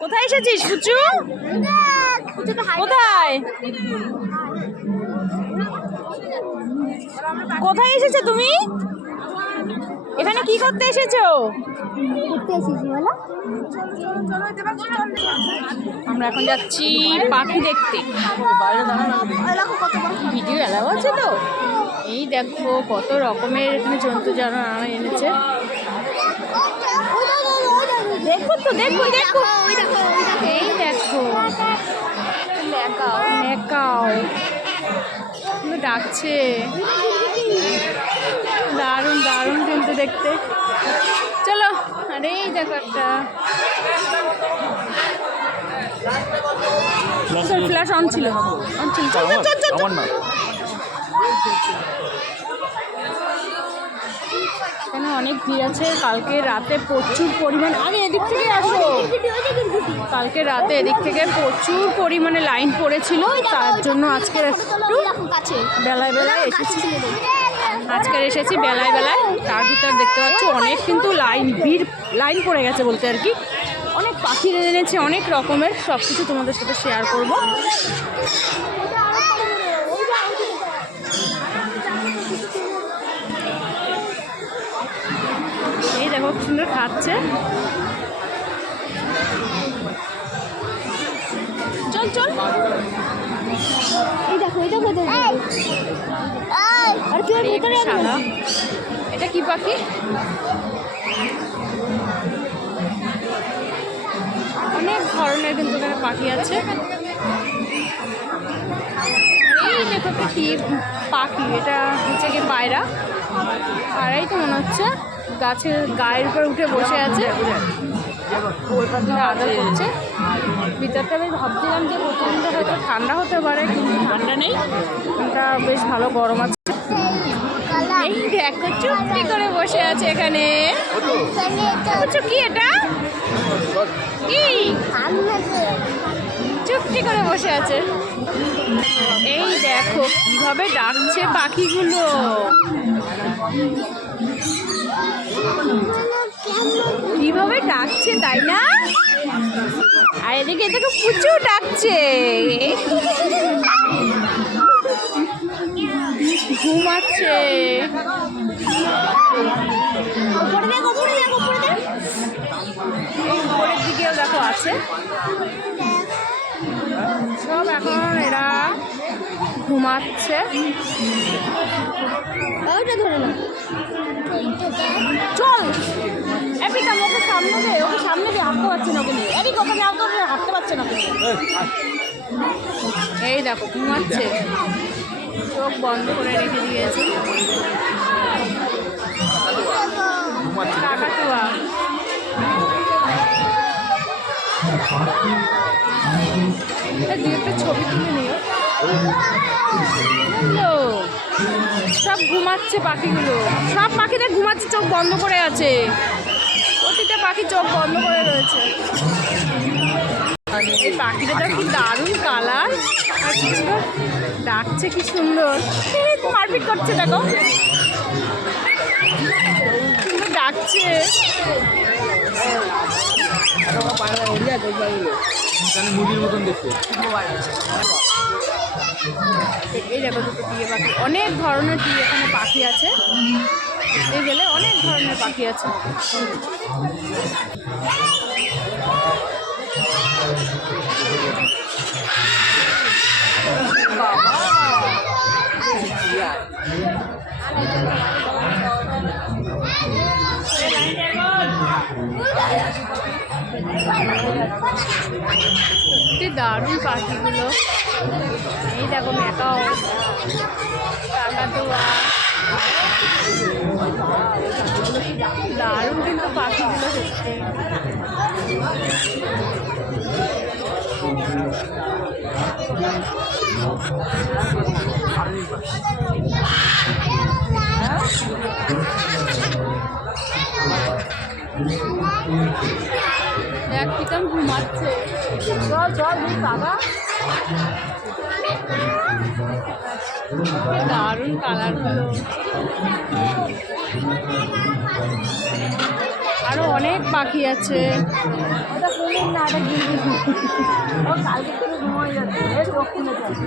কোথায় এসেছিস পুচু? কোথায় কোথায় এসেছো তুমি? এখানে কি করতে এসেছো? আমরা এখন যাচ্ছি পাখি দেখতে। ভিডিও এলাও আছে তো? এই দেখো কত রকমের এখানে জন্তু জানোয়ার এনেছে। দেখো তো, দেখো দেখো, এই দেখো মেকাও ডাকছে। দারুণ দারুণ কিন্তু দেখতে। চলো, আরে এই দেখো একটা ফ্ল্যাশ অন ছিল। এখানে অনেক ভিড় আছে। কালকে রাতে প্রচুর পরিমাণ, আগে এদিক থেকে আসো, কালকে রাতে এদিক থেকে প্রচুর পরিমাণে লাইন পড়েছিল। তার জন্য আজকে বেলায় বেলায় এসেছি, আজকের এসেছি বেলায় বেলায়। তার ভিতর দেখতে পাচ্ছ অনেক কিন্তু লাইন পড়ে গেছে বলতে আর কি। অনেক পাখি এনেছে, অনেক রকমের, সব কিছু তোমাদের সাথে শেয়ার করব। এই দেখো খুব সুন্দর খাচ্ছে। চল চল, এই দেখো এই দেখো, সাদা। এটা কি পাখি? অনেক ধরনের কিন্তু এখানে পাখি আছে। এই দেখো কি পাখি, এটা হচ্ছে কি পায়রা। পায়রাই তো মনে হচ্ছে, গাছের গায়ের উপর উঠে বসে আছে, আদর করছে। ভিতরটা বেশ ভাবছিলাম যে প্রচণ্ড হয়তো ঠান্ডা হতে পারে, কিন্তু ঠান্ডা নেই, এটা বেশ ভালো গরম আছে। এই দেখো চুপটি করে বসে আছে এখানে। কি এটা কি? চুপটি করে বসে আছে। এই দেখো কিভাবে ডাকছে পাখিগুলো, কিভাবে ডাকছে তাই না? আর এদিকে এদিকে পুচু ডাকছে, ঘুমাচ্ছে। উপরের দিকেও দেখো আছে সব, এখন এরা ঘুমাচ্ছে। চল এপিকা, ওকে সামনে দে, ওকে সামনে দিয়ে হাঁটতে পারছে না, ওকে নিয়ে এদিকে, ওকে যাও তো, হাঁটতে পারছে না। এই দেখো ঘুমাচ্ছে, চোখ বন্ধ করে রেখে দিয়েছে। কাকাতুয়া, দুই একটা ছবি তুলে নিও। সব ঘুমাচ্ছে পাখিগুলো, সব পাখিটা ঘুমাচ্ছে, চোখ বন্ধ করে আছে। প্রতিটা পাখি চোখ বন্ধ করে রয়েছে। এই পাখিটা কি দারুণ কালার, আর সুন্দর ডাকছে, কি সুন্দর মারপিট করছে, দেখো সুন্দর ডাকছে। মুরগির মতন দেখতে। এই দেখো দুটো টিয়ে পাখি, অনেক ধরনের টিয়ে এখানে পাখি আছে। এই গেলে অনেক ধরনের পাখি আছে। সত্যি দারুণ পাখিগুলো। এই দেখো মেকাও, কাকাতুয়া, দারুণ কিন্তু পাখিগুলো সত্যি। দেখ কিরকম ঘুমাচ্ছে। চল চল বাবা, দারুণ কালারগুলো। আরো অনেক পাখি আছে। ওটা কুমির না, এটা গিরগিটি। ও কালকে থেকে ঘুমাই যাচ্ছে, এ চোখ খুলে যাচ্ছে।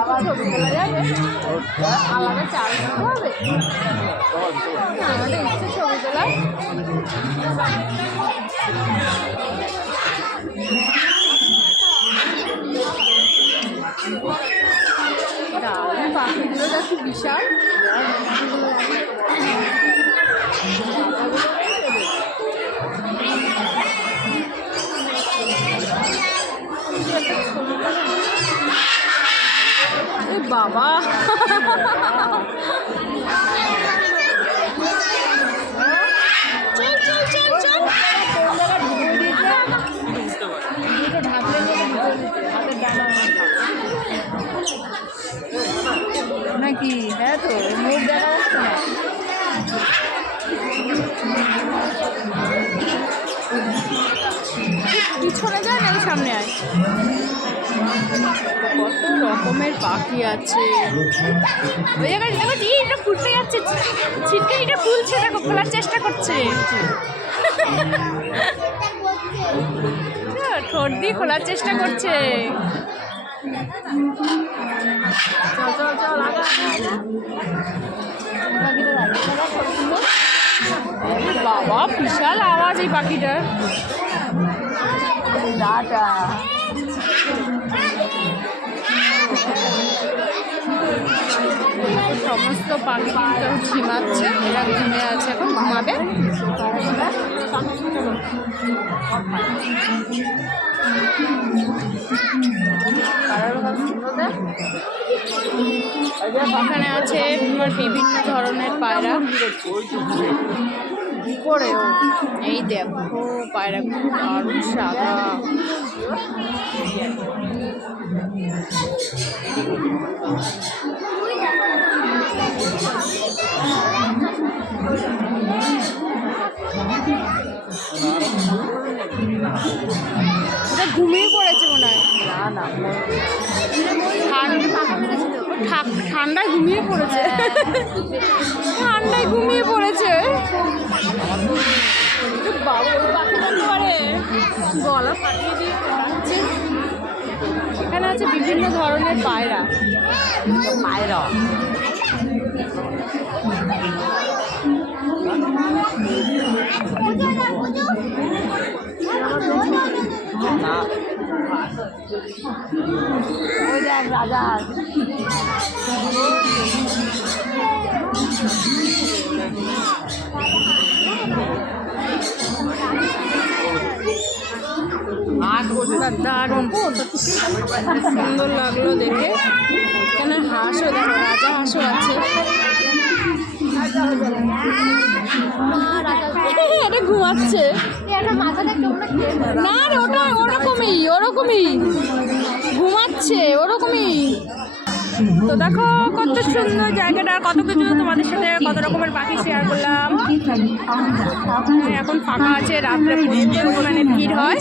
আবার ছবি তোলা যাবে, আলাদা চাল দিতে হবে। আমাদের ইচ্ছে ছবি তোলা। দারুণ পাখিগুলো দেখি বিশাল। এ বাবা, চল চল চল চল। নাকি? হ্যাঁ তো, মুখ দেখা যাচ্ছে না। পিছনে যায় নাকি সামনে আয়। কত রকমের পাখি আছে। ওই জায়গায় দেখো, এটা খুলতে যাচ্ছে, ছিটকানিটা খুলছে, দেখো খোলার চেষ্টা করছে। ঠোঁট দিয়ে খোলার চেষ্টা করছে। চল চল চল, আগা বাবা বিশাল আওয়াজ এই পাখিটার। দাটা সমস্ত পাখি কিন্তু ঘুমাচ্ছে, এরা ঘুমিয়ে আছে, এখন ঘুমাবে। এখানে আছে তোমার বিভিন্ন ধরনের পায়রা। এই দেখো পায়রাগুলো দারুণ সাদা। ওটা ঘুমিয়ে পড়েছে মনে হয়। না না, ঠান্ডায় ঘুমিয়ে পড়েছে, ঠান্ডায় ঘুমিয়ে পড়েছে। বাবা ওই পাখিটা করে গলা ফাটিয়ে দিয়ে খাচ্ছে। এখানে আছে বিভিন্ন ধরনের পায়রা। পায়রা ওই দেখ রাজা। দারুণ সুন্দর লাগলো দেখে। এখানে হাঁসও দেখো, রাজা হাঁসও আছে। এটা ঘুমাচ্ছে না রে, ওটা ওরকমই ওরকমই ঘুমাচ্ছে, ওরকমই। তো দেখো কত সুন্দর জায়গাটা, কত কিছু তোমাদের সাথে কত রকমের পাখি শেয়ার করলাম। এখন ফাঁকা আছে, রাত্রে মানে ভিড় হয়,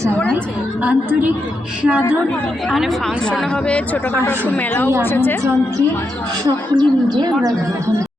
আন্তরিক সাদর মানে ফাংশন হবে, ছোটখাটো একটু মেলাও বসেছে। সকলে মিলে আমরা